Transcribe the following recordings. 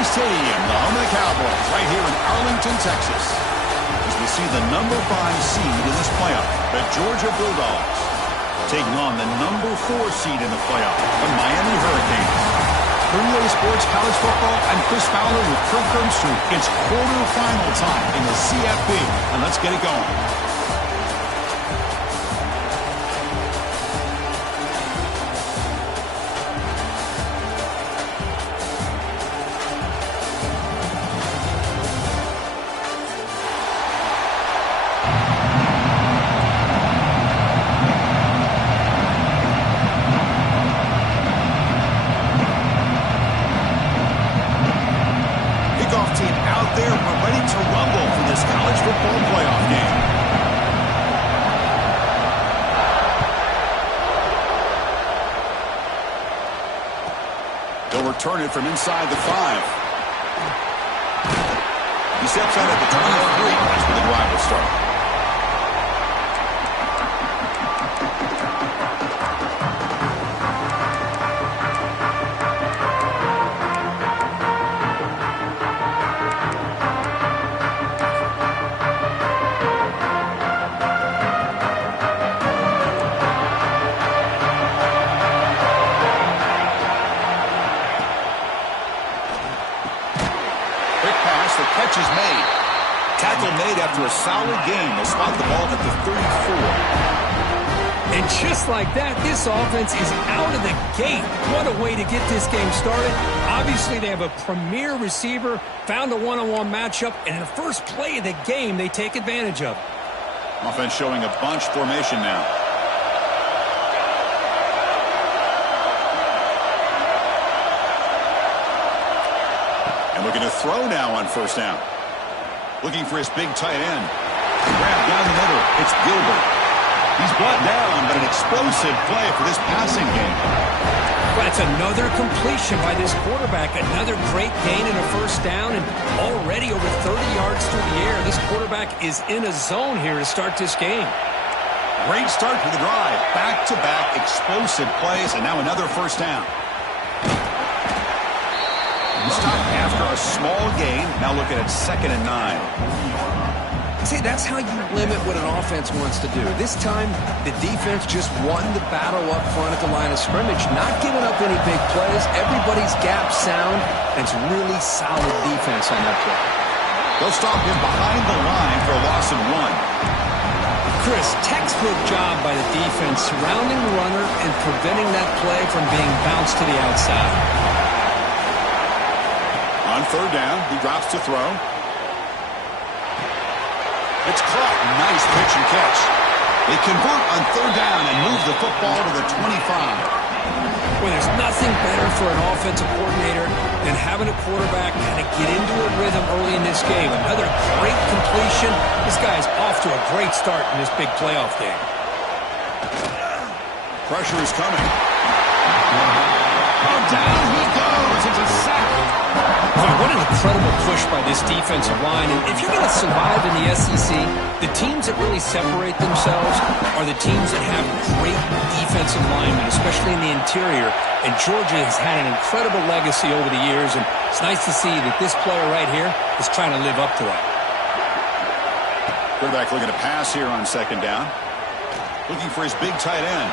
Stadium, the home of the Cowboys, right here in Arlington, Texas, as we see the number 5 seed in this playoff, the Georgia Bulldogs, taking on the number 4 seed in the playoff, the Miami Hurricanes. For EA Sports College Football, I'm Chris Fowler with Kirk Herbstreit. It's quarterfinal time in the CFB, and let's get it going. Turn it from inside the 5. He steps out at the 23. That's where the drive will start. Catch is made. Tackle made after a solid gain. They'll spot the ball at the 34. And just like that, this offense is out of the gate. What a way to get this game started. Obviously, they have a premier receiver, found a one-on-one matchup, and in the first play of the game, they take advantage of it. Offense showing a bunch formation now. Looking to throw now on first down. Looking for his big tight end. Grab down the middle. It's Gilbert. He's brought down, but an explosive play for this passing game. That's another completion by this quarterback. Another great gain in a first down, and already over 30 yards through the air. This quarterback is in a zone here to start this game. Great start to the drive. Back-to-back explosive plays, and now another first down. Stop after a small gain. Now looking at 2nd and 9. See, that's how you limit what an offense wants to do. This time, the defense just won the battle up front at the line of scrimmage, not giving up any big plays. Everybody's gap sound, and it's really solid defense on that play. They'll stop him behind the line for a loss of 1. Chris, textbook job by the defense, surrounding the runner and preventing that play from being bounced to the outside. On third down, he drops to throw. It's caught. Nice pitch and catch. They convert on third down and move the football to the 25. Well, there's nothing better for an offensive coordinator than having a quarterback kind of get into a rhythm early in this game. Another great completion. This guy's off to a great start in this big playoff game. Pressure is coming. Oh, down he goes. It's a sack. Boy, what an incredible push by this defensive line. And if you're going to survive in the SEC, the teams that really separate themselves are the teams that have great defensive linemen, especially in the interior. And Georgia has had an incredible legacy over the years, and it's nice to see that this player right here is trying to live up to that. Quarterback looking to pass here on 2nd down. Looking for his big tight end.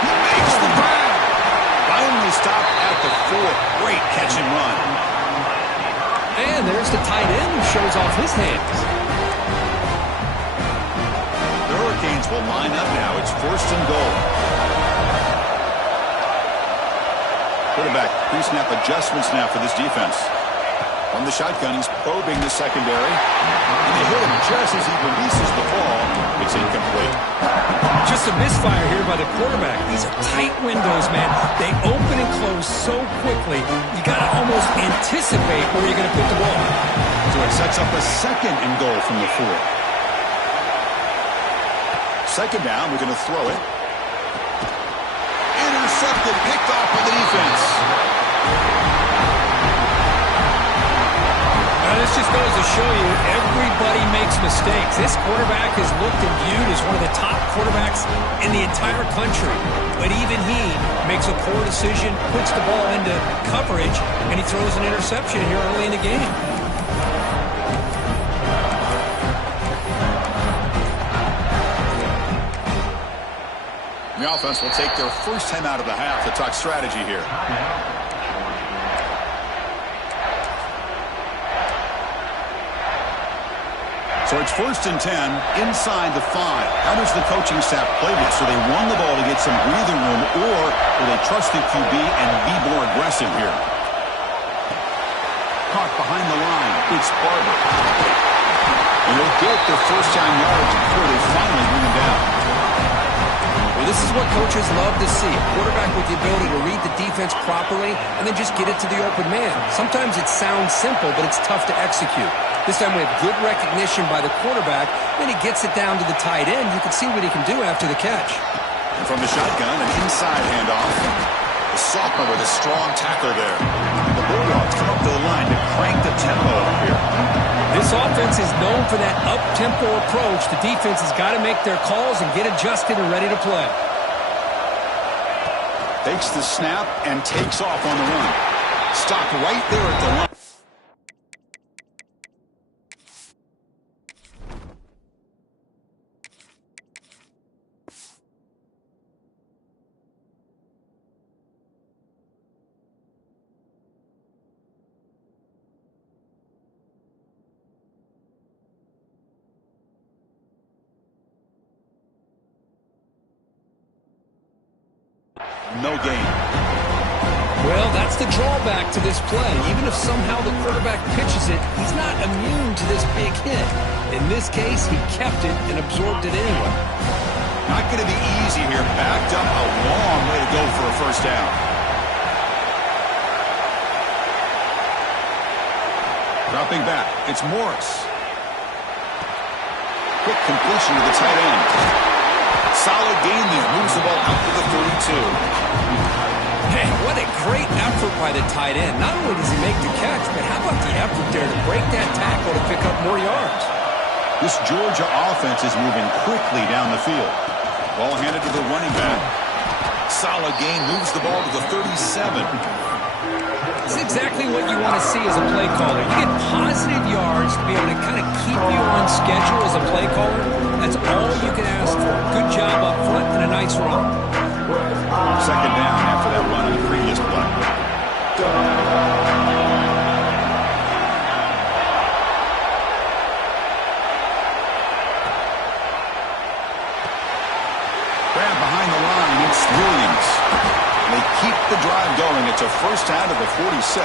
He makes the grab. Finally stopped at the 4. Great catch and run. And there's the tight end who shows off his hands. The Hurricanes will line up now. It's 1st and goal. Quarterback pre-snap adjustments now for this defense. From the shotgun, he's probing the secondary. And they hit him just as he releases the ball. It's incomplete. Just a misfire here by the quarterback. These are tight windows, man. They open and close so quickly, you got to almost anticipate where you're going to put the ball. So it sets up a 2nd and goal from the 4. 2nd down, we're going to throw it. Intercepted, picked off by the defense. This just goes goes to show you, everybody makes mistakes. This quarterback is looked and viewed as one of the top quarterbacks in the entire country. But even he makes a poor decision, puts the ball into coverage, and he throws an interception here early in the game. The offense will take their first time out of the half to talk strategy here. So it's 1st and 10 inside the 5. How does the coaching staff play this? So they run the ball to get some breathing room, or will they trust the QB and be more aggressive here? Caught behind the line. It's Barber. And they'll get their first down yards before they finally bring him down. Well, this is what coaches love to see. A quarterback with the ability to read the defense properly and then just get it to the open man. Sometimes it sounds simple, but it's tough to execute. This time we have good recognition by the quarterback. Then he gets it down to the tight end. You can see what he can do after the catch. And from the shotgun, an inside handoff. The sophomore with a strong tackle there. The Bulldogs come up to the line to crank the tempo up here. This offense is known for that up-tempo approach. The defense has got to make their calls and get adjusted and ready to play. Takes the snap and takes off on the run. Stopped right there at the line. No gain. Well, that's the drawback to this play. Even if somehow the quarterback pitches it, he's not immune to this big hit. In this case, he kept it and absorbed it anyway. Not going to be easy here. Backed up a long way to go for a first down. Dropping back. It's Morris. Quick completion to the tight end. Solid gain there. Moves the ball out to the 32. Man, what a great effort by the tight end. Not only does he make the catch, but how about the effort there to break that tackle to pick up more yards? This Georgia offense is moving quickly down the field. Ball handed to the running back. Solid gain. Moves the ball to the 37. It's exactly what you want to see as a play caller. You get positive yards to be able to kind of keep you on schedule as a play caller. That's all you can ask for. Good job up front and a nice run. Second down after that run on the previous play. Grab behind the line. It's Williams. They keep the drive going. It's a first down to the 46.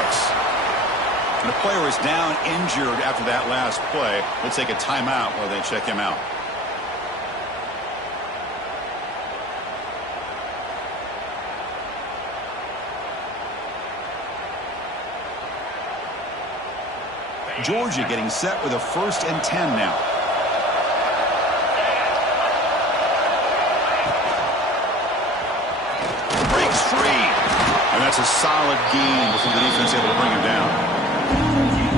And the player is down injured after that last play. We'll take a timeout while they check him out. Georgia getting set with a 1st and 10 now. Breaks free. And that's a solid gain before the defense able to bring him down.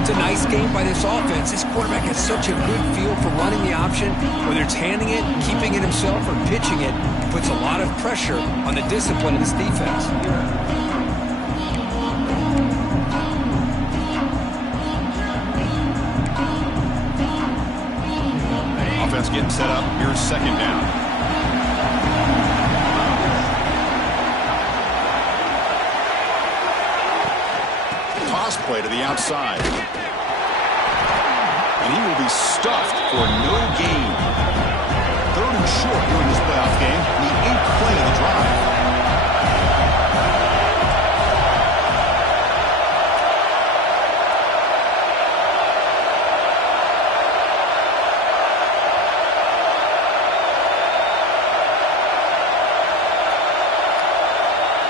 It's a nice game by this offense. This quarterback has such a good feel for running the option. Whether it's handing it, keeping it himself, or pitching it, it puts a lot of pressure on the discipline of this defense. Offense getting set up. Here's second down. Toss play to the outside. And he will be stuffed for no gain. 3rd and short here in this playoff game. The 8th play of the drive.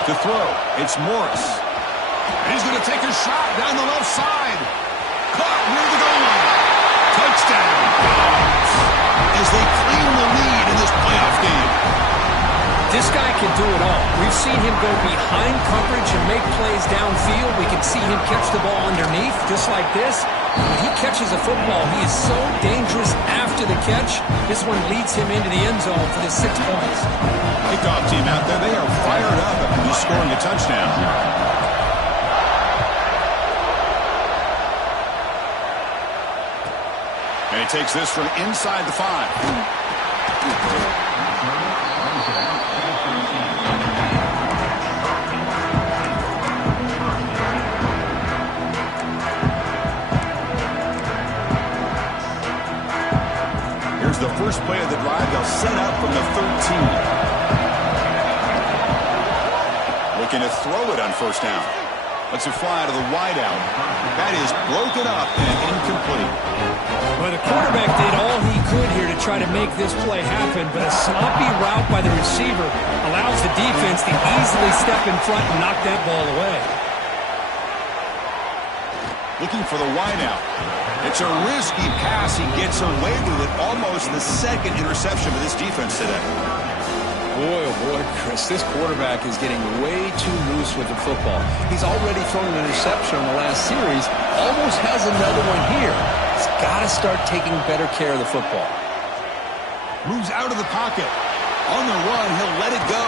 To throw, it's Morris. And he's going to take a shot down the left side. Caught near the goal line. Touchdown, Dogs, as they claim the lead in this playoff game. This guy can do it all. We've seen him go behind coverage and make plays downfield. We can see him catch the ball underneath, just like this. When he catches a football, he is so dangerous after the catch. This one leads him into the end zone for the 6 points. Kickoff team out there, they are fired up after just scoring a touchdown. And he takes this from inside the 5. Here's the first play of the drive. They'll set up from the 13. Looking to throw it on first down. Lets it fly to the wideout. That is broken up and incomplete. Well, the quarterback did all he could here to try to make this play happen, but a sloppy route by the receiver allows the defense to easily step in front and knock that ball away. Looking for the wideout. It's a risky pass. He gets away with it. Almost the second interception for this defense today. Boy, oh boy, Chris, this quarterback is getting way too loose with the football. He's already thrown an interception in the last series, almost has another one here. He's got to start taking better care of the football. Moves out of the pocket. On the run, he'll let it go.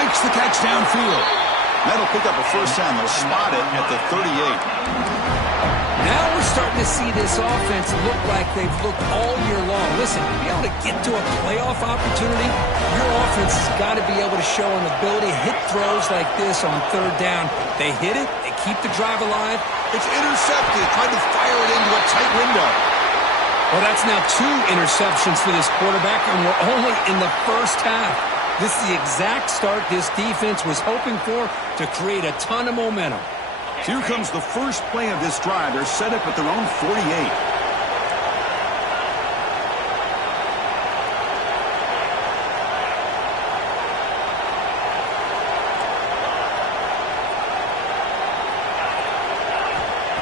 Makes the catch downfield. That'll pick up a first down. They'll spot it at the 38. Now we're starting to see this offense look like they've looked all year long. Listen, to be able to get to a playoff opportunity, your offense has got to be able to show an ability to hit throws like this on third down. They hit it, they keep the drive alive. It's intercepted, trying to fire it into a tight window. Well, that's now 2 interceptions for this quarterback, and we're only in the first half. This is the exact start this defense was hoping for to create a ton of momentum. Here comes the first play of this drive. They're set up at their own 48.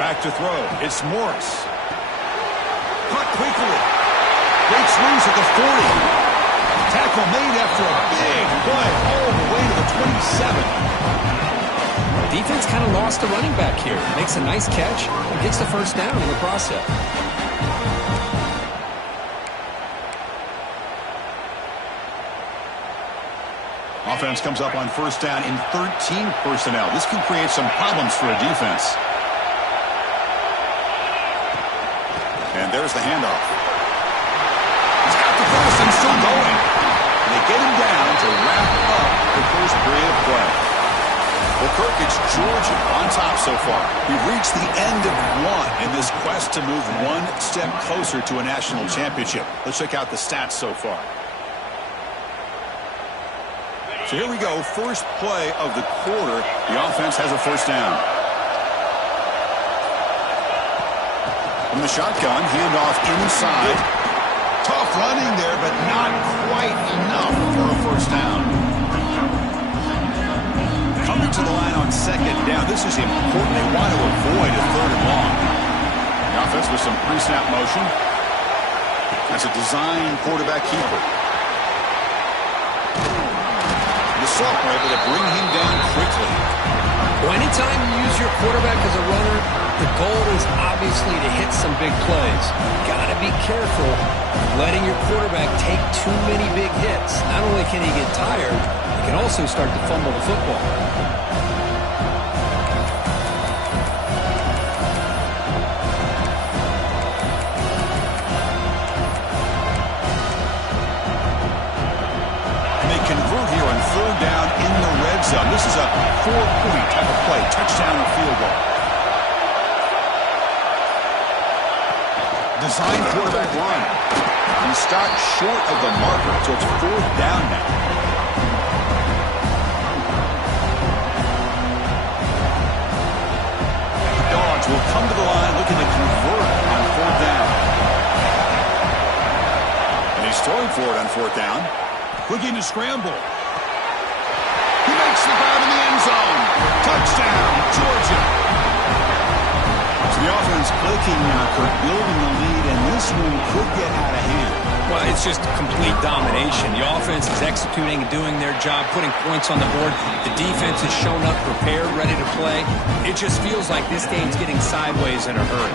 Back to throw. It's Morris. Caught quickly. Breaks loose at the 40. Tackle made after a big play all the way to the 27. Defense kind of lost the running back here. Makes a nice catch and gets the first down in the process. Offense comes up on first down in 13 personnel. This can create some problems for a defense. And there's the handoff. He's got the first and still going. And they get him down to wrap up the first period of play. Well, Kirk, it's Georgia on top so far. We've reached the end of one in this quest to move one step closer to a national championship. Let's check out the stats so far. So here we go. First play of the quarter. The offense has a first down. From the shotgun, handoff inside. Tough running there, but not quite enough for a first down. Coming to the line on second down. This is important. They want to avoid a third and long. The offense with some pre-snap motion. That's a design quarterback keeper. The Sulk were able to bring him down quickly. Well, anytime you use your quarterback as a runner, the goal is obviously to hit some big plays. Got to be careful of letting your quarterback take too many big hits. Not only can he get tired, he can also start to fumble the football. Convert here on third down in the red zone. This is a 4-point type of play, touchdown or field goal. Design quarterback run. He stopped short of the marker, so it's fourth down now. The Dogs will come to the line looking to convert on fourth down. And he's throwing for it on fourth down. Looking to scramble. He makes the grab in the end zone. Touchdown, Georgia. So the offense clicking now, Kirk, building the lead, and this one could get out of hand. Well, it's just complete domination. The offense is executing and doing their job, putting points on the board. The defense has shown up prepared, ready to play. It just feels like this game's getting sideways in a hurry.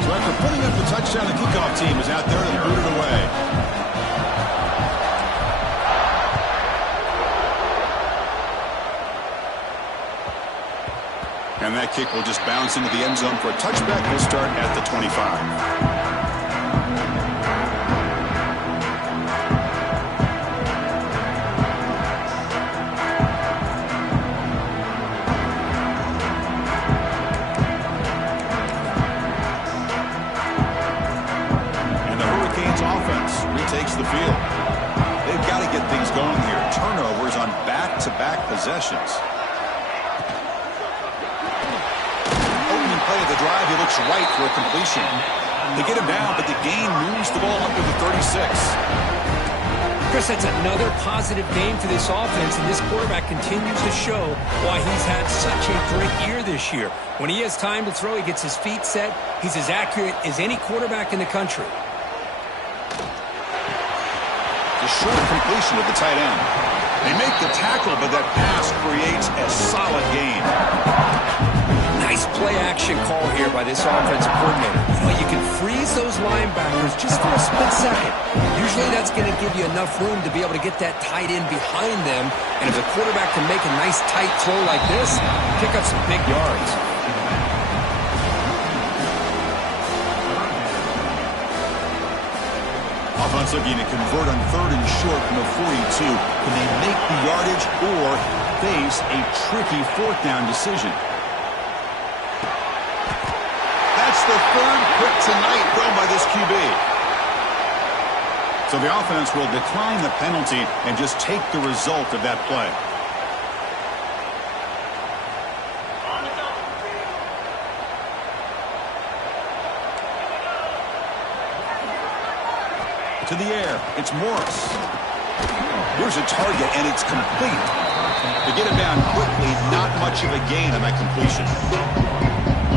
So after putting up the touchdown, the kickoff team is out there to boot it away. And that kick will just bounce into the end zone for a touchback. We'll start at the 25. Takes the field. They've got to get things going here. Turnovers on back-to-back possessions. Opening play of the drive, he looks right for a completion. They get him down, but the gain moves the ball up to the 36. Chris, that's another positive game for this offense, and this quarterback continues to show why he's had such a great year this year. When he has time to throw, he gets his feet set. He's as accurate as any quarterback in the country. Short completion of the tight end. They make the tackle, but that pass creates a solid gain. Nice play action call here by this offensive coordinator. You know, you can freeze those linebackers just for a split second. Usually that's going to give you enough room to be able to get that tight end behind them. And if the quarterback can make a nice tight throw like this, pick up some big yards. Offense looking to convert on 3rd and short from the 42. Can they make the yardage or face a tricky 4th down decision? That's the 3rd pick tonight thrown by this QB. So the offense will decline the penalty and just take the result of that play. To the air, it's Morris. Here's a target, and it's complete. To get him down quickly, not much of a gain on that completion.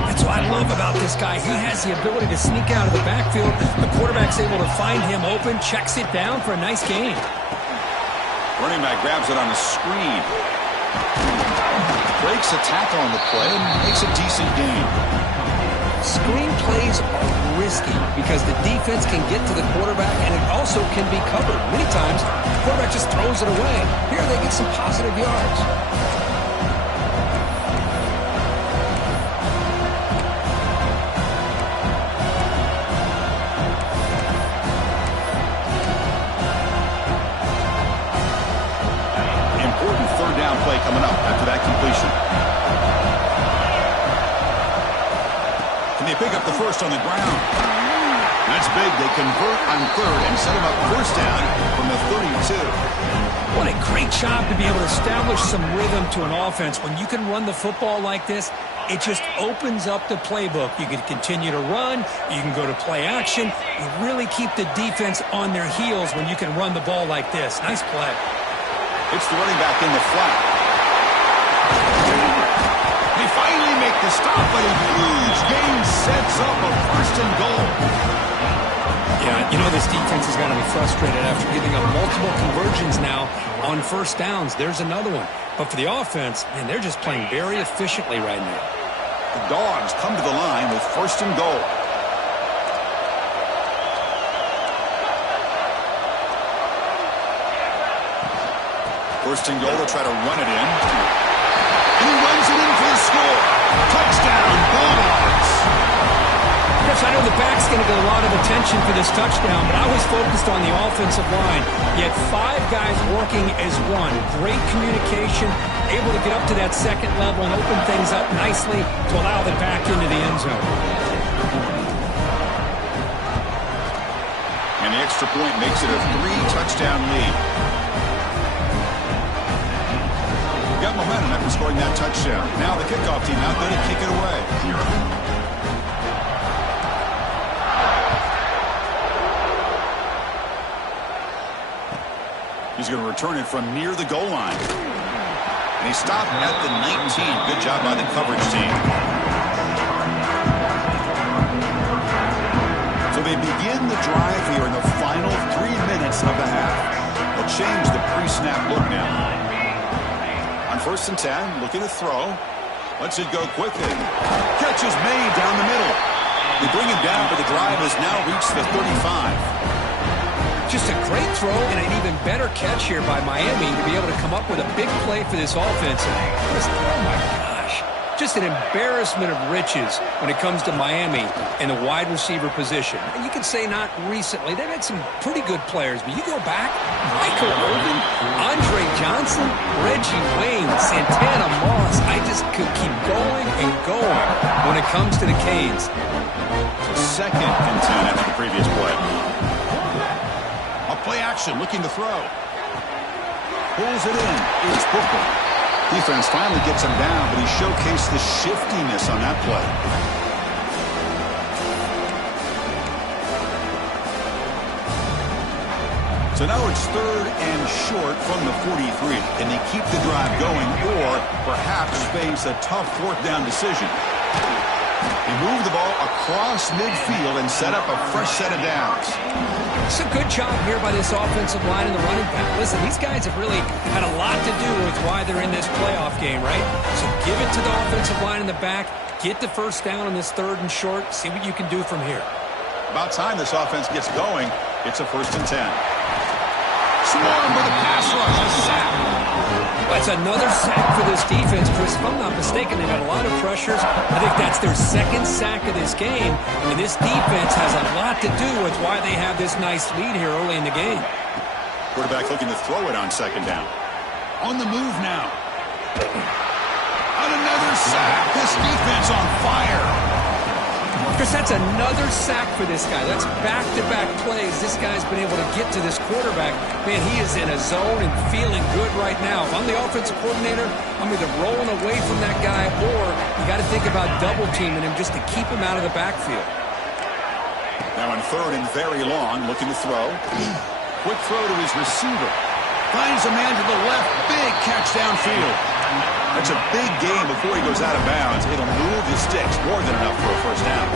That's what I love about this guy. He has the ability to sneak out of the backfield. The quarterback's able to find him open, checks it down for a nice gain. Running back grabs it on a screen. Breaks a tackle on the play and makes a decent gain. Screen plays are risky because the defense can get to the quarterback and it also can be covered. Many times, the quarterback just throws it away. Here they get some positive yards. Important 3rd down play coming up after that completion. They pick up the first on the ground. That's big. They convert on 3rd and set him up 1st down from the 32. What a great job to be able to establish some rhythm to an offense. When you can run the football like this, it just opens up the playbook. You can continue to run. You can go to play action. You really keep the defense on their heels when you can run the ball like this. Nice play. It's the running back in the flat. They finally make the stop, but a huge gain sets up a 1st and goal. Yeah, you know this defense is going to be frustrated after giving up multiple conversions now on 1st downs. There's another one. But for the offense, man, they're just playing very efficiently right now. The Dogs come to the line with 1st and goal. First and goal to try to run it in. And he runs it in for the score. Touchdown, Bulldogs. Chris, I know the back's going to get a lot of attention for this touchdown, but I was focused on the offensive line. You had 5 guys working as one. Great communication, able to get up to that 2nd level and open things up nicely to allow the back into the end zone. And the extra point makes it a 3-touchdown lead. Got momentum after scoring that touchdown. Now the kickoff team out there to kick it away. He's going to return it from near the goal line. And he stopped at the 19. Good job by the coverage team. So they begin the drive here in the final 3 change the pre-snap look now. On 1st and 10, looking to throw. Lets it go quickly. Catch is made down the middle. They bring him down, but the drive has now reached the 35. Just a great throw and an even better catch here by Miami to be able to come up with a big play for this offense. Oh, my gosh. Just an embarrassment of riches when it comes to Miami in the wide receiver position. And you can say not recently. They've had some pretty good players, but you go back, Michael Irvin, Andre Johnson, Reggie Wayne, Santana Moss. I just could keep going and going when it comes to the Canes. So 2nd and 10 after the previous play. A play action, looking to throw. Pulls it in. It's Booker. Defense finally gets him down, but he showcased the shiftiness on that play. So now it's 3rd and short from the 43. Can they keep the drive going or perhaps face a tough 4th down decision? They move the ball across midfield and set up a fresh set of downs. It's a good job here by this offensive line and the running back. Listen, these guys have really had a lot to do with why they're in this playoff game, right? So give it to the offensive line in the back. Get the 1st down on this 3rd and short. See what you can do from here. About time this offense gets going. It's a 1st and 10. Swarm with a pass rush. A sack. That's another sack for this defense, Chris. If I'm not mistaken, they've had a lot of pressures. I think that's their 2nd sack of this game. And this defense has a lot to do with why they have this nice lead here early in the game. Quarterback looking to throw it on 2nd down. On the move now. On another sack. This defense on fire. Because that's another sack for this guy. That's back-to-back plays. This guy's been able to get to this quarterback. Man, he is in a zone and feeling good right now. If I'm the offensive coordinator, I'm either rolling away from that guy or you got to think about double-teaming him just to keep him out of the backfield. Now on 3rd and very long, looking to throw. Quick throw to his receiver. Finds a man to the left. Big catch downfield. That's a big game before he goes out of bounds. It'll move his sticks more than enough for a 1st down.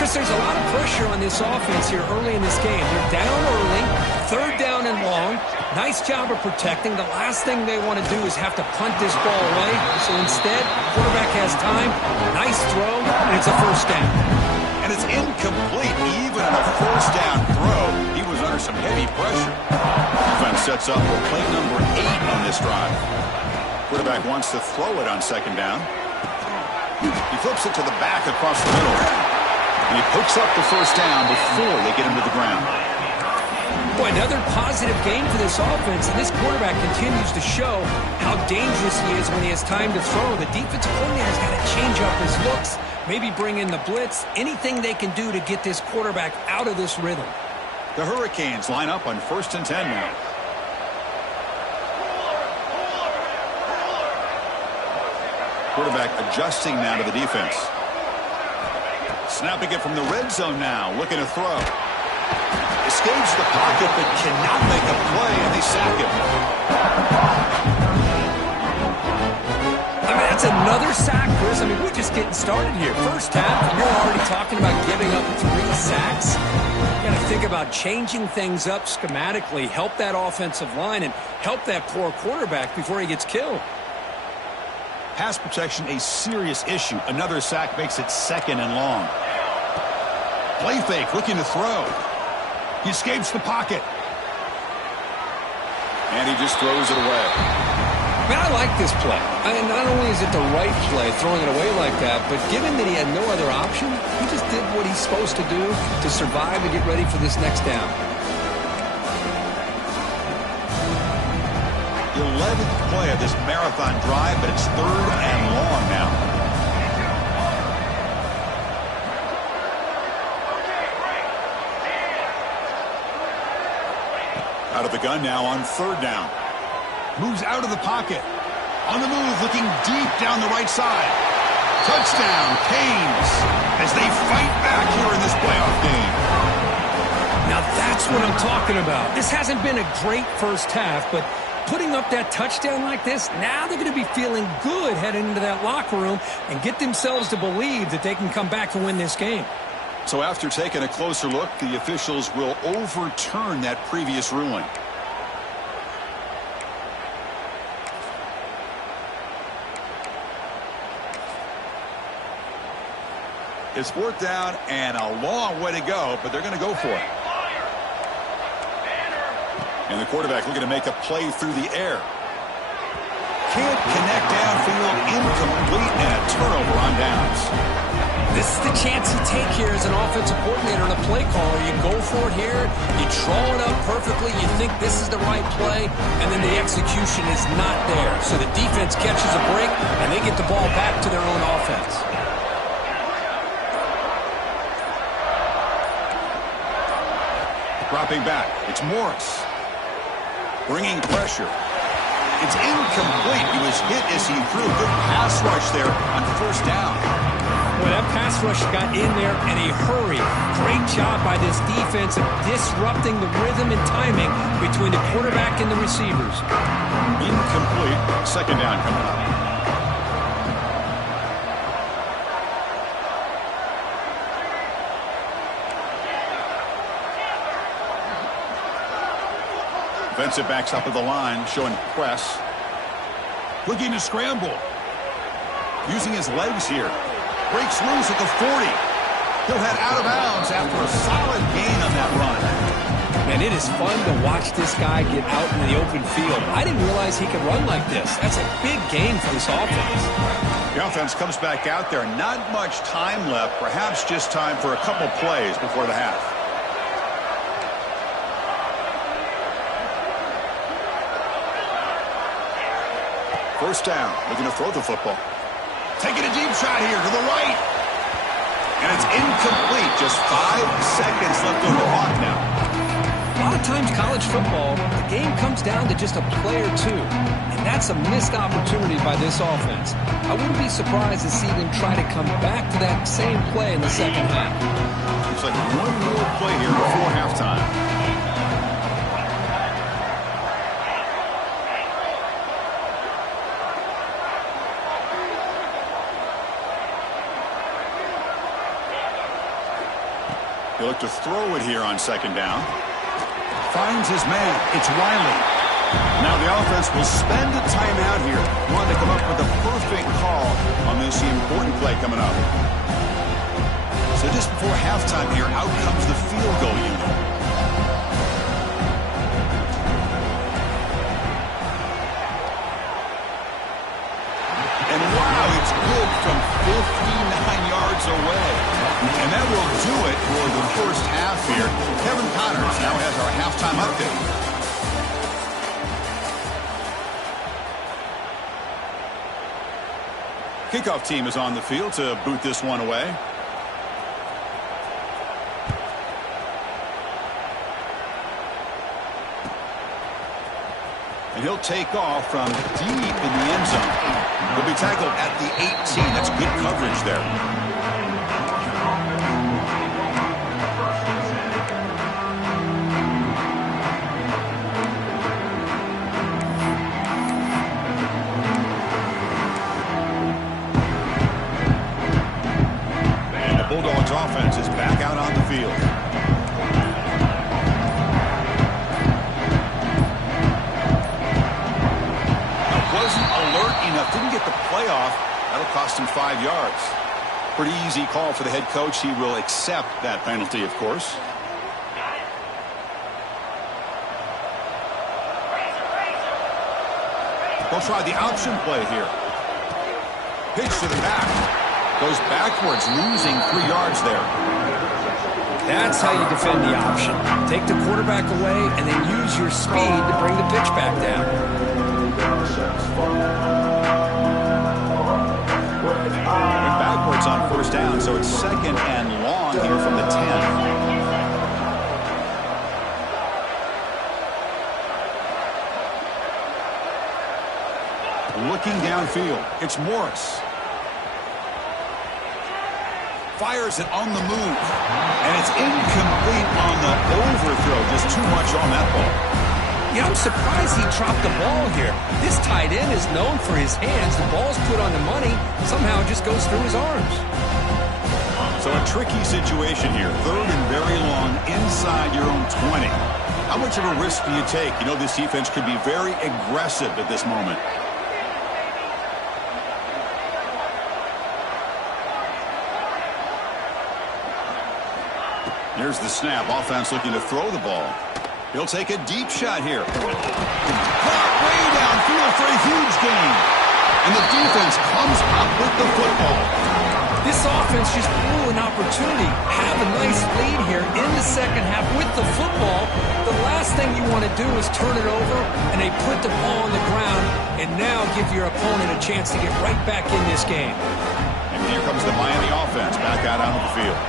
Chris, there's a lot of pressure on this offense here early in this game. They're down early, 3rd down and long. Nice job of protecting. The last thing they want to do is have to punt this ball away. So instead, quarterback has time. Nice throw, and it's a 1st down. And it's incomplete. Even on a 1st down throw, he was under some heavy pressure. Defense sets up for play number 8 on this drive. Quarterback wants to throw it on 2nd down. He flips it to the back across the middle. And he picks up the 1st down before they get him to the ground. Boy, another positive game for this offense, and this quarterback continues to show how dangerous he is when he has time to throw. The defensive coordinator's got to change up his looks, maybe bring in the blitz, anything they can do to get this quarterback out of this rhythm. The Hurricanes line up on 1st and 10 now. Quarterback adjusting now to the defense. Snapping it from the red zone now, looking to throw. Escapes the pocket, but cannot make a play, and they sack him. I mean, that's another sack, Chris. I mean, we're just getting started here. 1st half, and you're already talking about giving up 3 sacks. You got to think about changing things up schematically, help that offensive line, and help that poor quarterback before he gets killed. Pass protection, a serious issue. Another sack makes it 2nd and long. Play fake, looking to throw. He escapes the pocket. And he just throws it away. Man, I like this play. I mean, not only is it the right play, throwing it away like that, but given that he had no other option, he just did what he's supposed to do to survive and get ready for this next down. 11th play of this marathon drive, but it's 3rd and long now. Out of the gun now on 3rd down. Moves out of the pocket. On the move, looking deep down the right side. Touchdown, Canes, as they fight back here in this playoff game. Now that's what I'm talking about. This hasn't been a great 1st half, but putting up that touchdown like this, now they're going to be feeling good heading into that locker room and get themselves to believe that they can come back and win this game. So after taking a closer look, the officials will overturn that previous ruling. It's fourth down and a long way to go, but they're going to go for it. And the quarterback looking to make a play through the air. Can't connect downfield, incomplete, and a turnover on downs. This is the chance you take here as an offensive coordinator and a play caller. You go for it here, you draw it up perfectly, you think this is the right play, and then the execution is not there. So the defense catches a break, and they get the ball back to their own offense. Dropping back, it's Morris. Bringing pressure. It's incomplete. He was hit as he threw. Good pass rush there on first down. Well, that pass rush got in there in a hurry. Great job by this defense of disrupting the rhythm and timing between the quarterback and the receivers. Incomplete. Second down coming up. Defensive backs up at the line, showing press. Looking to scramble. Using his legs here. Breaks loose at the 40. He'll head out of bounds after a solid gain on that run. Man, it is fun to watch this guy get out in the open field. I didn't realize he could run like this. That's a big gain for this offense. The offense comes back out there. Not much time left. Perhaps just time for a couple plays before the half. First down, looking to throw the football. Taking a deep shot here to the right. And it's incomplete. Just 5 seconds left on the clock now. A lot of times college football, the game comes down to just a play or two. And that's a missed opportunity by this offense. I wouldn't be surprised to see them try to come back to that same play in the second half. Looks like one more play here before halftime. He'll look to throw it here on second down. Finds his man. It's Riley. Now the offense will spend a timeout here. Wanting to come up with a perfect call on this important play coming up. So just before halftime here, out comes the field goal unit. And wow, it's good from 59 yards away. And that will do it for the first half here. Kevin Connors now has our halftime update. Kickoff team is on the field to boot this one away. And he'll take off from deep in the end zone. He'll be tackled at the 18. That's good coverage there. Bulldogs offense is back out on the field. Now wasn't alert enough, didn't get the play off. That'll cost him 5 yards. Pretty easy call for the head coach. He will accept that penalty, of course. They'll try the option play here. Pitch to the back. Goes backwards, losing 3 yards there. That's how you defend the option. Take the quarterback away and then use your speed to bring the pitch back down. And backwards on first down, so it's second and long here from the 10. Looking downfield, it's Morris. Fires it on the move. And it's incomplete on the overthrow. Just too much on that ball. Yeah, I'm surprised he dropped the ball here. This tight end is known for his hands. The ball's put on the money. Somehow it just goes through his arms. So a tricky situation here. Third and very long inside your own 20. How much of a risk do you take? You know, this defense could be very aggressive at this moment. Here's the snap. Offense looking to throw the ball. He'll take a deep shot here. Caught way downfield for a huge gain. And the defense comes up with the football. This offense just blew an opportunity. Have a nice lead here in the second half with the football. The last thing you want to do is turn it over, and they put the ball on the ground and now give your opponent a chance to get right back in this game. And here comes the Miami offense back out onto the field.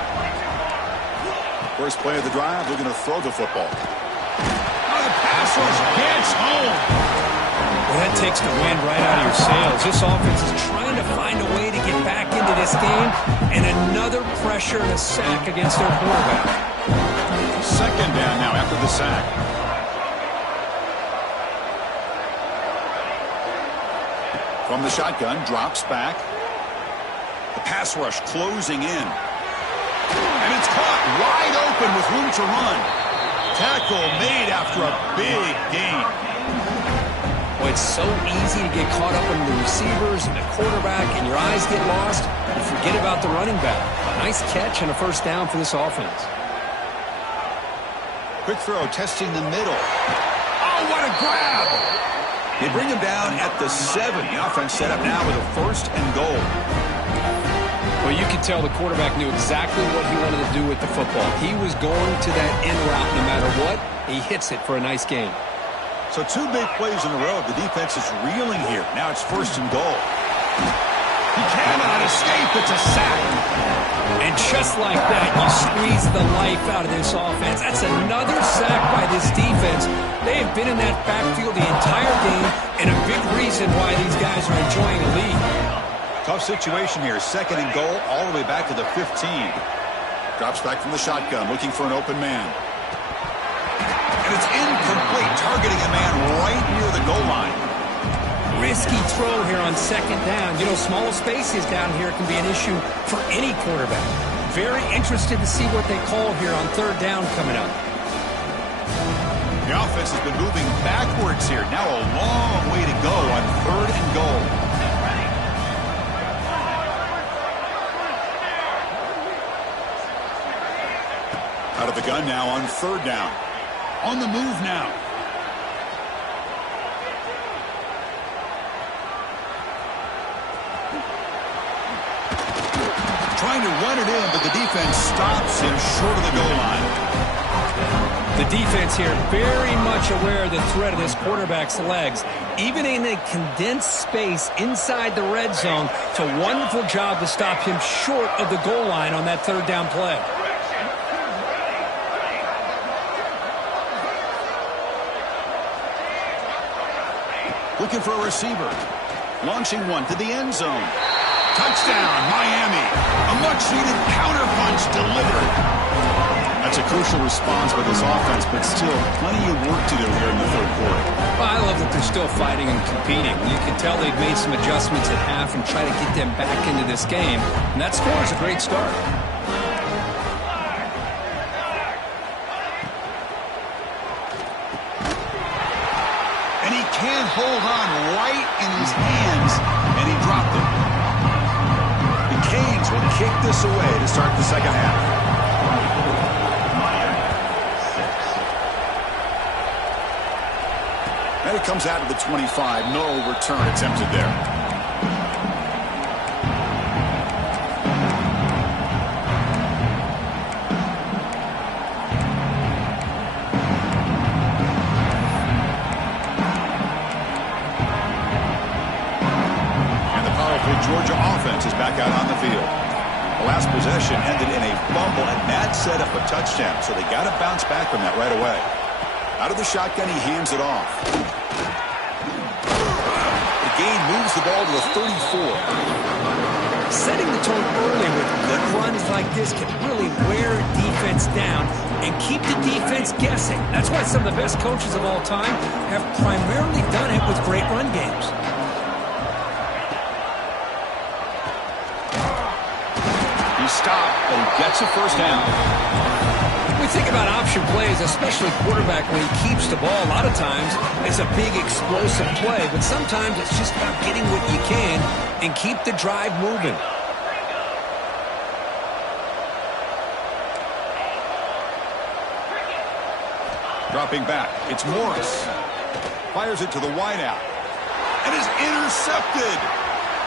First play of the drive, they're going to throw the football. Oh, the pass rush gets home. Well, that takes the wind right out of your sails. This offense is trying to find a way to get back into this game, and another pressure and a sack against their quarterback. Second down now after the sack. From the shotgun, drops back. The pass rush closing in. And it's caught wide open with room to run. Tackle made after a big gain. Well, it's so easy to get caught up in the receivers and the quarterback, and your eyes get lost. You forget about the running back. Nice catch and a first down for this offense. Quick throw, testing the middle. Oh, what a grab! They bring him down at the 7. The offense set up now with a first and goal. Well, you could tell the quarterback knew exactly what he wanted to do with the football. He was going to that in route no matter what. He hits it for a nice gain. So 2 big plays in a row. The defense is reeling here. Now it's first and goal. He cannot escape. It's a sack. And just like that, you squeeze the life out of this offense. That's another sack by this defense. They have been in that backfield the entire game, and a big reason why these guys are enjoying a lead. Tough situation here. Second and goal all the way back to the 15. Drops back from the shotgun, looking for an open man. And it's incomplete, targeting a man right near the goal line. Risky throw here on second down. You know, small spaces down here can be an issue for any quarterback. Very interested to see what they call here on third down coming up. The offense has been moving backwards here. Now a long way to go on third and goal. Out of the gun now on third down. On the move now. Trying to run it in, but the defense stops him short of the goal line. The defense here very much aware of the threat of this quarterback's legs. Even in a condensed space inside the red zone, it's a wonderful job to stop him short of the goal line on that third down play. Looking for a receiver. Launching one to the end zone. Touchdown, Miami. A much-needed counterpunch delivered. That's a crucial response by this offense, but still plenty of work to do here in the third quarter. Well, I love that they're still fighting and competing. You can tell they've made some adjustments at half and try to get them back into this game. And that score is a great start. And he can't hold on right in his hands, and he dropped it. The Canes will kick this away to start the second half. And it comes out of the 25. No return attempted there. Georgia offense is back out on the field. The last possession ended in a fumble, and that set up a touchdown, so they got to bounce back from that right away. Out of the shotgun, he hands it off. The gain moves the ball to the 34. Setting the tone early with good runs like this can really wear a defense down and keep the defense guessing. That's why some of the best coaches of all time have primarily done it with great run games. Stop, but he gets a first down. We think about option plays, especially quarterback when he keeps the ball. A lot of times it's a big explosive play, but sometimes it's just about getting what you can and keep the drive moving. Dropping back. It's Morris. Fires it to the wideout. And is intercepted.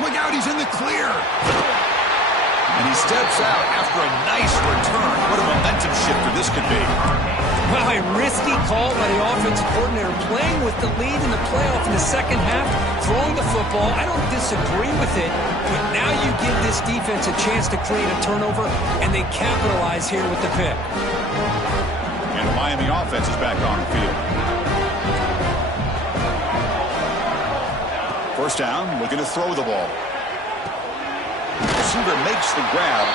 Look out, he's in the clear. And he steps out after a nice return. What a momentum shifter this could be. Well, a risky call by the offensive coordinator, playing with the lead in the playoff in the second half, throwing the football. I don't disagree with it, but now you give this defense a chance to create a turnover, and they capitalize here with the pick. And the Miami offense is back on the field. First down, looking to throw the ball. Receiver makes the grab.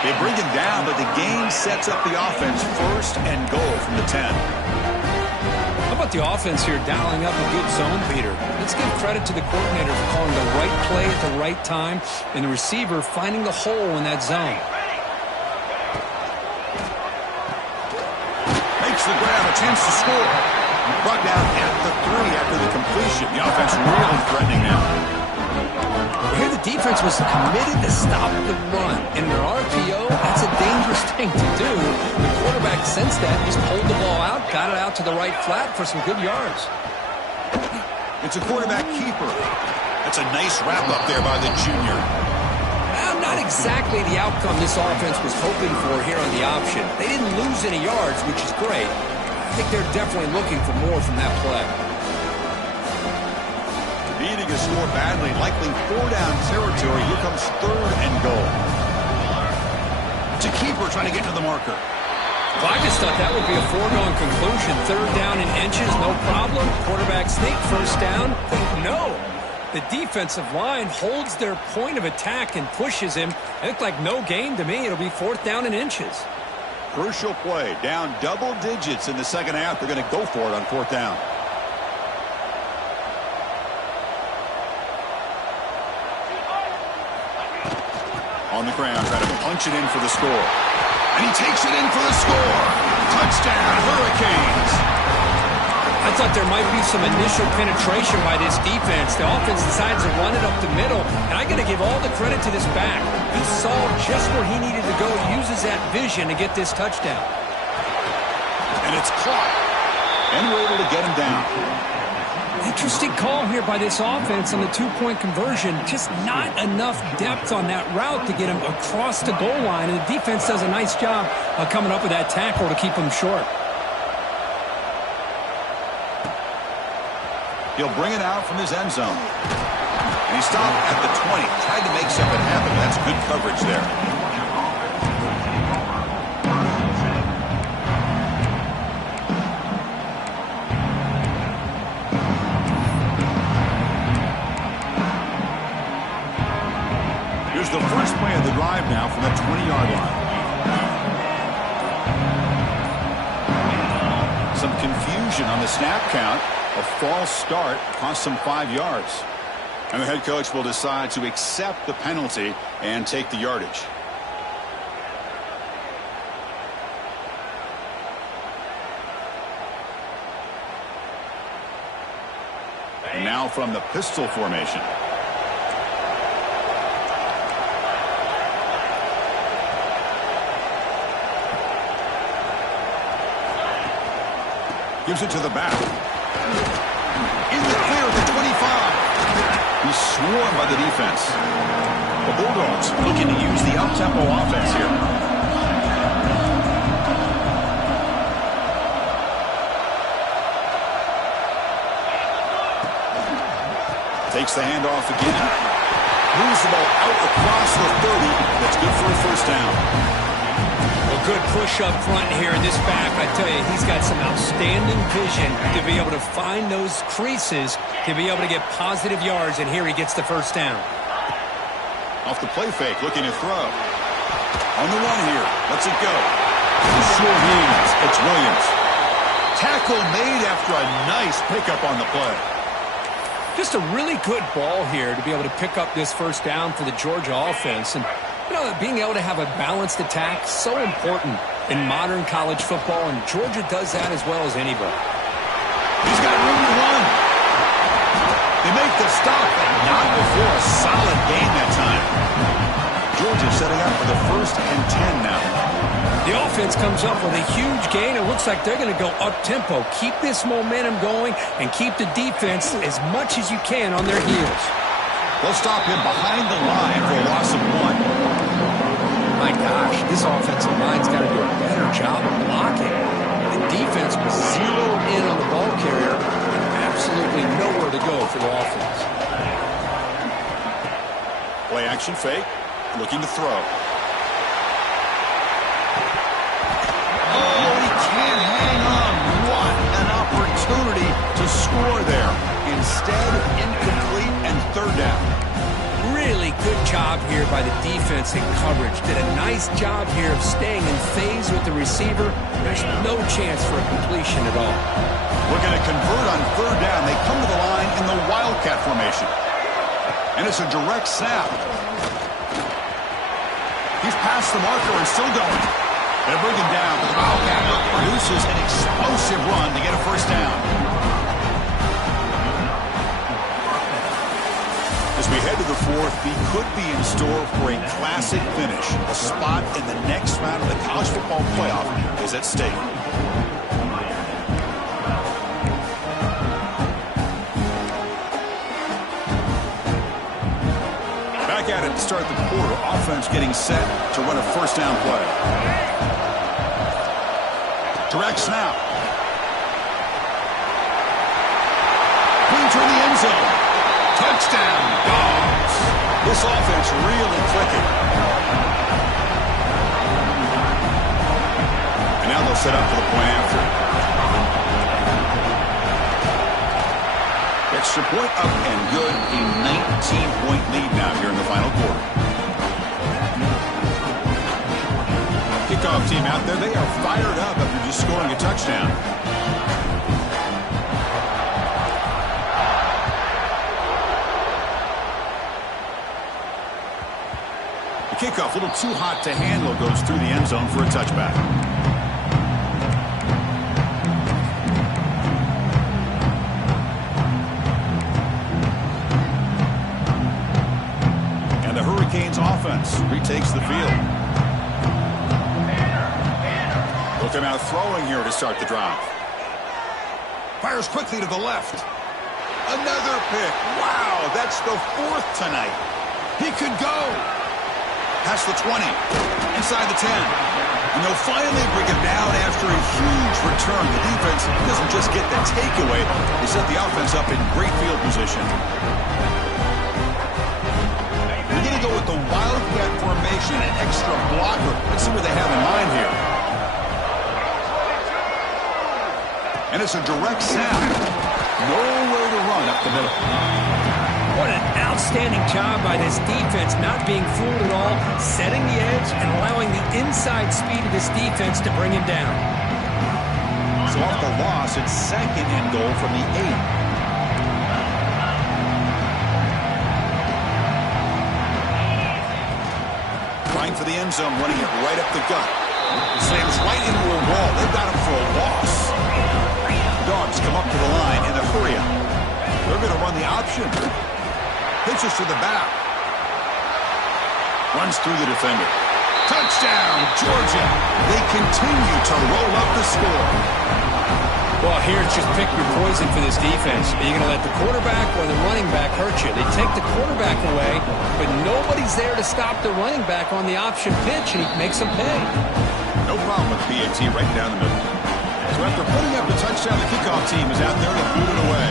They bring him down, but the game sets up the offense first and goal from the 10. How about the offense here dialing up a good zone beater? Let's give credit to the coordinator for calling the right play at the right time, and the receiver finding the hole in that zone. Makes the grab, a chance to score. Brought down at the 3 after the completion. The offense really threatening now. Here the defense was committed to stop the run. In their RPO, that's a dangerous thing to do. The quarterback sensed that, just pulled the ball out, got it out to the right flat for some good yards. It's a quarterback keeper. That's a nice wrap up there by the junior. Not exactly the outcome this offense was hoping for here on the option. They didn't lose any yards, which is great. I think they're definitely looking for more from that play. Needing to score badly, likely 4-down territory. Here comes 3rd and goal. It's a keeper trying to get to the marker. Well, I just thought that would be a foregone conclusion. 3rd down in inches, no problem. Quarterback sneak, 1st down. No. The defensive line holds their point of attack and pushes him. It looked like no gain to me. It'll be 4th down in inches. Crucial play. Down double digits in the second half. They're going to go for it on 4th down. On the ground, trying to punch it in for the score. And he takes it in for the score. Touchdown, Hurricanes. I thought there might be some initial penetration by this defense. The offense decides to run it up the middle, and I got to give all the credit to this back. He saw just where he needed to go, uses that vision to get this touchdown. And it's caught. And we're able to get him down. Interesting call here by this offense on the 2-point conversion. Just not enough depth on that route to get him across the goal line, and the defense does a nice job of coming up with that tackle to keep him short. He'll bring it out from his end zone. And he stopped at the 20. Tried to make something happen. That's good coverage there. Here's the first play of the drive now from the 20-yard line. Some confusion on the snap count. A false start cost them 5 yards. And the head coach will decide to accept the penalty and take the yardage. And now from the pistol formation. Gives it to the back. In the clear at the 25. He's swarmed by the defense. The Bulldogs looking to use the up-tempo offense here. Takes the handoff again. Moves the ball out across the 30. That's good for a 1st down. A good push up front here in this back. I tell you, he's got some outstanding vision to be able to find those creases, to be able to get positive yards, and here he gets the 1st down. Off the play fake, looking to throw. On the run here, lets it go. Sure means it's Williams. Tackle made after a nice pickup on the play. Just a really good ball here to be able to pick up this 1st down for the Georgia offense. And you know, being able to have a balanced attack, so important in modern college football, and Georgia does that as well as anybody. He's got room to run. They make the stop, but not before a solid gain that time. Georgia setting up for the 1st and 10 now. The offense defense comes up with a huge gain. It looks like they're going to go up-tempo. Keep this momentum going and keep the defense as much as you can on their heels. They'll stop him behind the line for a loss of 1. My gosh, this offensive line's got to do a better job of blocking. The defense was zeroed in on the ball carrier and absolutely nowhere to go for the offense. Play action fake, looking to throw. Oh, he can't hang on. What an opportunity to score there. Instead, incomplete and third down. Really good job here by the defense in coverage. Did a nice job here of staying in phase with the receiver. There's no chance for a completion at all. Looking to convert on third down. They come to the line in the Wildcat formation. And it's a direct snap. He's past the marker and still going. They'll bring him down. The Wildcat produces an explosive run to get a first down. As we head to the fourth, we could be in store for a classic finish. A spot in the next round of the college football playoff is at stake. Back at it to start the quarter. Offense getting set to run a first down play. Direct snap. Clean toward the end zone. Touchdown, Dogs. This offense really clicking. And now they'll set up for the point after. Extra point up and good. A 19-point lead now here in the final quarter. Kickoff team out there. They are fired up after just scoring a touchdown. Kickoff, a little too hot to handle, goes through the end zone for a touchback. And the Hurricanes offense retakes the field. They'll come out throwing here to start the drive. Fires quickly to the left. Another pick. Wow, that's the 4th tonight. He could go. Past the 20, inside the 10. And they'll finally bring him down after a huge return. The defense doesn't just get that takeaway. They set the offense up in great field position. They're going to go with the Wildcat formation, an extra blocker. Let's see what they have in mind here. And it's a direct snap. Nowhere to run up the middle. What an outstanding job by this defense, not being fooled at all, setting the edge and allowing the inside speed of this defense to bring him down. So off the loss, it's 2nd and goal from the 8. Trying for the end zone, running it right up the gut. Slams right into a wall. They've got him for a loss. Dogs come up to the line in a hurry up. They're going to run the option. Pitches to the back. Runs through the defender. Touchdown, Georgia. They continue to roll up the score. Well, here it's just pick your poison for this defense. Are you going to let the quarterback or the running back hurt you? They take the quarterback away, but nobody's there to stop the running back on the option pitch, and he makes them pay. No problem with PAT right down the middle. So after putting up the touchdown, the kickoff team is out there to boot it away.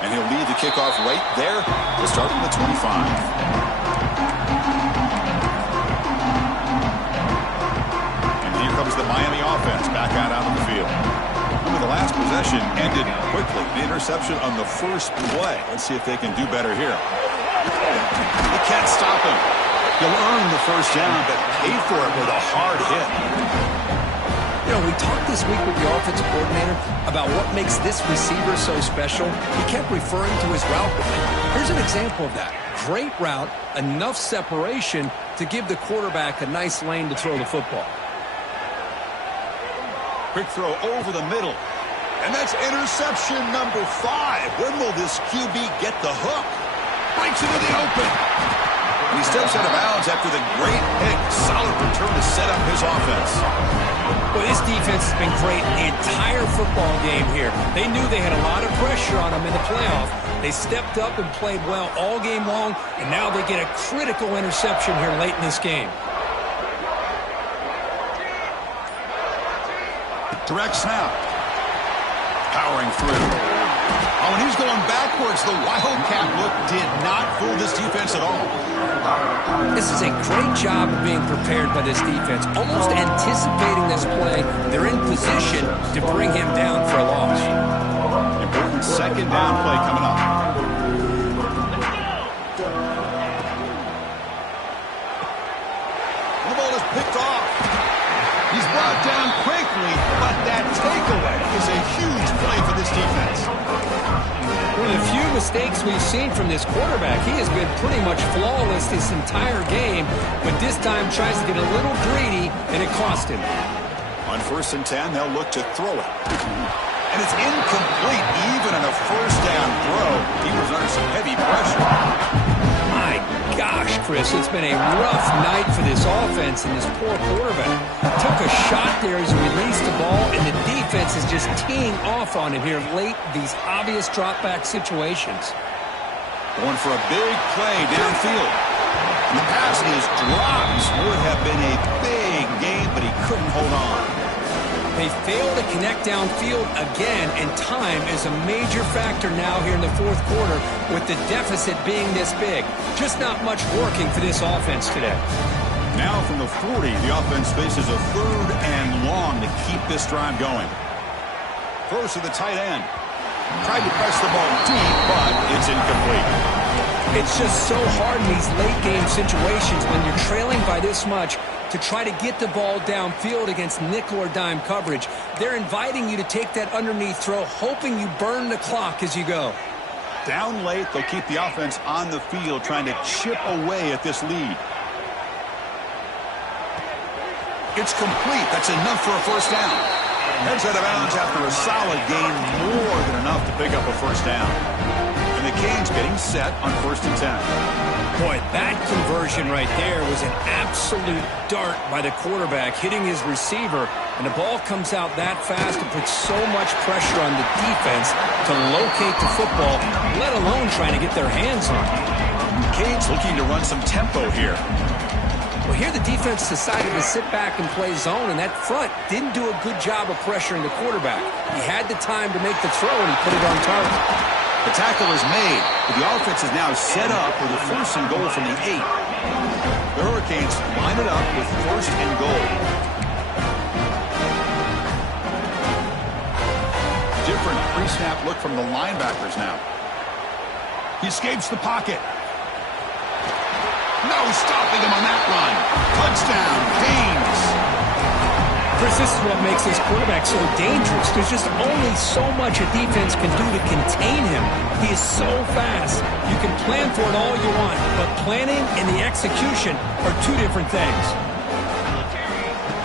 And he'll lead the kickoff right there to start from the 25. And here comes the Miami offense back out onto the field. Remember, the last possession ended quickly. The interception on the first play. Let's see if they can do better here. They can't stop him. He'll earn the first down, but pay for it with a hard hit. You know, we talked this week with the offensive coordinator about what makes this receiver so special. He kept referring to his route running. Here's an example of that. Great route, enough separation to give the quarterback a nice lane to throw the football. Quick throw over the middle. And that's interception number 5. When will this QB get the hook? Breaks into the open. And he steps out of bounds after the great pick. Solid return to set up his offense. Well, this defense has been great the entire football game here. They knew they had a lot of pressure on them in the playoff. They stepped up and played well all game long, and now they get a critical interception here late in this game. Direct snap. Powering through. Oh, and he's going backwards. The Wildcat look did not fool this defense at all. This is a great job of being prepared by this defense. Almost anticipating this play, they're in position to bring him down for a loss. Important second down play coming up. The ball is picked off. He's brought down quickly, but that takeaway is a huge play for this defense. One of the few mistakes we've seen from this quarterback. He has been pretty much flawless this entire game, but this time tries to get a little greedy, and it cost him. On 1st and 10, they'll look to throw it. And it's incomplete, even on a first down throw. He was under some heavy pressure. My gosh, Chris, it's been a rough night for this offense and this poor quarterback. Took a shot there as he released the ball, and the defense is just teeing off on him here late, these obvious drop-back situations. Going for a big play downfield. And the pass is dropped. Would have been a big game, but he couldn't hold on. They failed to connect downfield again, and time is a major factor now here in the 4th quarter with the deficit being this big. Just not much working for this offense today. Now from the 40, the offense faces a 3rd and long to keep this drive going. Throws to the tight end. Tried to press the ball deep, but it's incomplete. It's just so hard in these late-game situations when you're trailing by this much to try to get the ball downfield against nickel or dime coverage. They're inviting you to take that underneath throw, hoping you burn the clock as you go. Down late, they'll keep the offense on the field, trying to chip away at this lead. It's complete. That's enough for a first down. Heads out of bounds after a solid gain, more than enough to pick up a first down. And the Canes getting set on 1st and 10. Boy, that conversion right there was an absolute dart by the quarterback, hitting his receiver, and the ball comes out that fast and puts so much pressure on the defense to locate the football, let alone trying to get their hands on it. Canes looking to run some tempo here. Well, here the defense decided to sit back and play zone, and that front didn't do a good job of pressuring the quarterback. He had the time to make the throw, and he put it on target. The tackle is made, but the offense is now set up with a 1st and goal from the 8. The Hurricanes line it up with 1st and goal. Different pre-snap look from the linebackers now. He escapes the pocket. No stopping him on that run. Touchdown, Canes. Chris, this is what makes this quarterback so dangerous. There's just only so much a defense can do to contain him. He is so fast. You can plan for it all you want, but planning and the execution are two different things.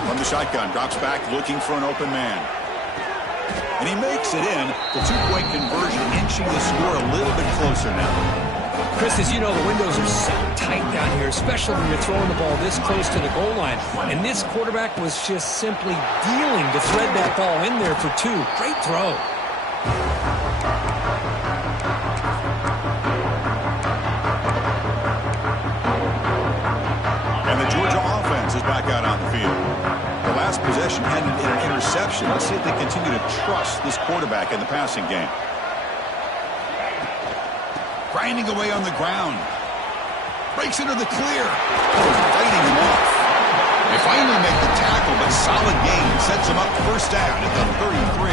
From the shotgun, drops back looking for an open man. And he makes it in. The 2-point conversion inching the score a little bit closer now. Chris, as you know, the windows are so tight down here, especially when you're throwing the ball this close to the goal line. And this quarterback was just simply dealing to thread that ball in there for 2. Great throw. And the Georgia offense is back out on the field. The last possession ended in an interception. Let's see if they continue to trust this quarterback in the passing game. Grinding away on the ground. Breaks into the clear. Fighting him off. They finally make the tackle, but solid gain sets him up 1st down at the 33.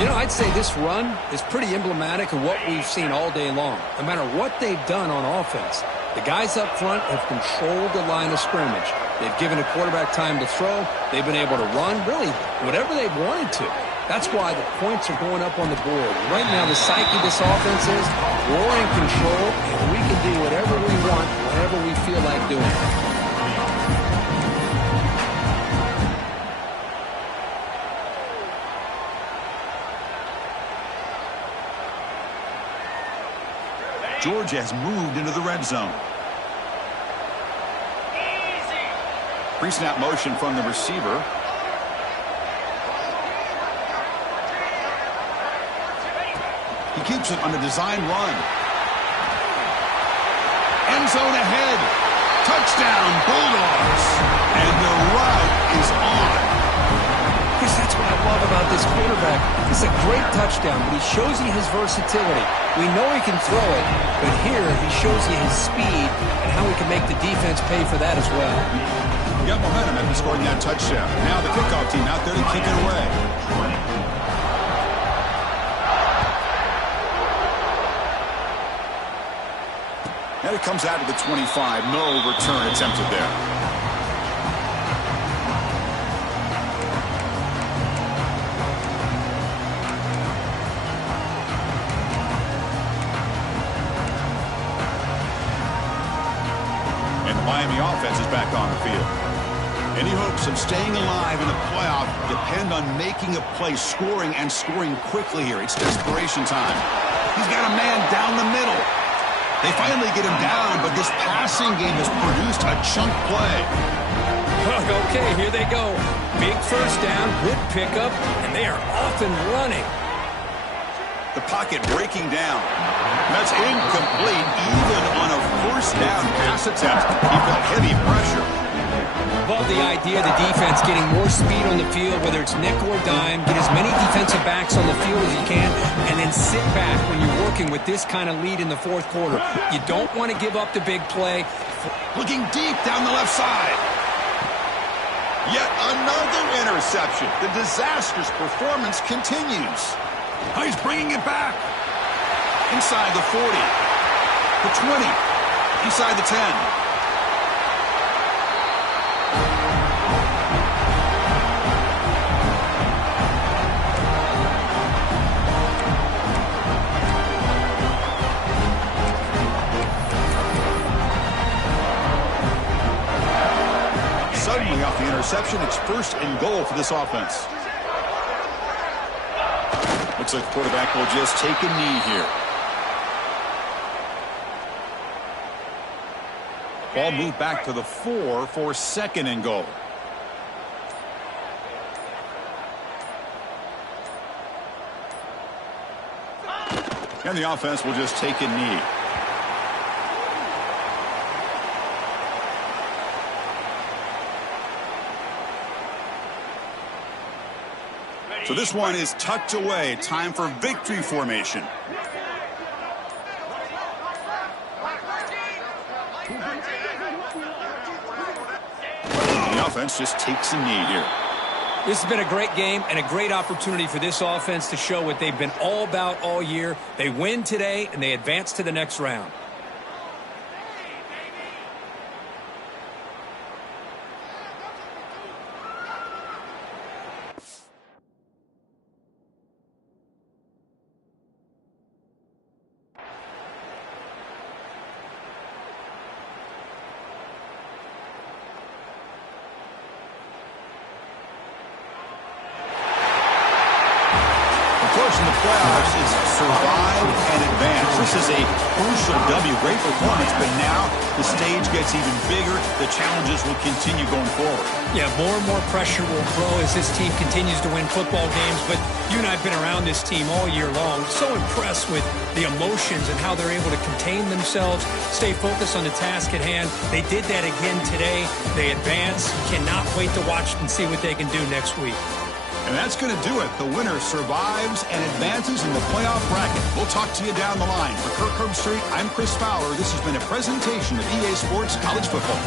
You know, I'd say this run is pretty emblematic of what we've seen all day long. No matter what they've done on offense, the guys up front have controlled the line of scrimmage. They've given a quarterback time to throw. They've been able to run, really, whatever they've wanted to. That's why the points are going up on the board. Right now, the psyche of this offense is we're in control, and we can do whatever we want, whatever we feel like doing. Georgia has moved into the red zone. Pre-snap motion from the receiver. He keeps it on a design run. End zone ahead. Touchdown, Bulldogs. And the route is on. Chris, that's what I love about this quarterback. It's a great touchdown, but he shows you his versatility. We know he can throw it, but here he shows you his speed and how he can make the defense pay for that as well. He got momentum after scoring that touchdown. Now the kickoff team out there to kick it away. And it comes out to the 25. No return attempted there. And the Miami offense is back on the field. Any hopes of staying alive in the playoff depend on making a play, scoring, and scoring quickly here. It's desperation time. He's got a man down the middle. They finally get him down, but this passing game has produced a chunk play. Okay, here they go. Big first down, good pickup, and they are off and running. The pocket breaking down. That's incomplete, even on a first down pass attempt. He felt heavy pressure. Love the idea of the defense getting more speed on the field, whether it's nickel or dime, get as many defensive backs on the field as you can, and then sit back when you're working with this kind of lead in the fourth quarter. You don't want to give up the big play. Looking deep down the left side. Yet another interception. The disastrous performance continues. Oh, he's bringing it back. Inside the 40. The 20. Inside the 10. Suddenly off the interception, it's 1st and goal for this offense. Looks like the quarterback will just take a knee here. Ball moved back to the 4 for 2nd and goal. And the offense will just take a knee. So this one is tucked away. Time for victory formation. The offense just takes a knee here. This has been a great game and a great opportunity for this offense to show what they've been all about all year. They win today, and they advance to the next round. In the playoffs is survive and advance. This is a crucial W. Great performance, but now the stage gets even bigger. The challenges will continue going forward. Yeah, more and more pressure will grow as this team continues to win football games, but you and I have been around this team all year long. So impressed with the emotions and how they're able to contain themselves, stay focused on the task at hand. They did that again today. They advance. Cannot wait to watch and see what they can do next week. And that's going to do it. The winner survives and advances in the playoff bracket. We'll talk to you down the line. For Kirk Herbstreit, I'm Chris Fowler. This has been a presentation of EA Sports College Football.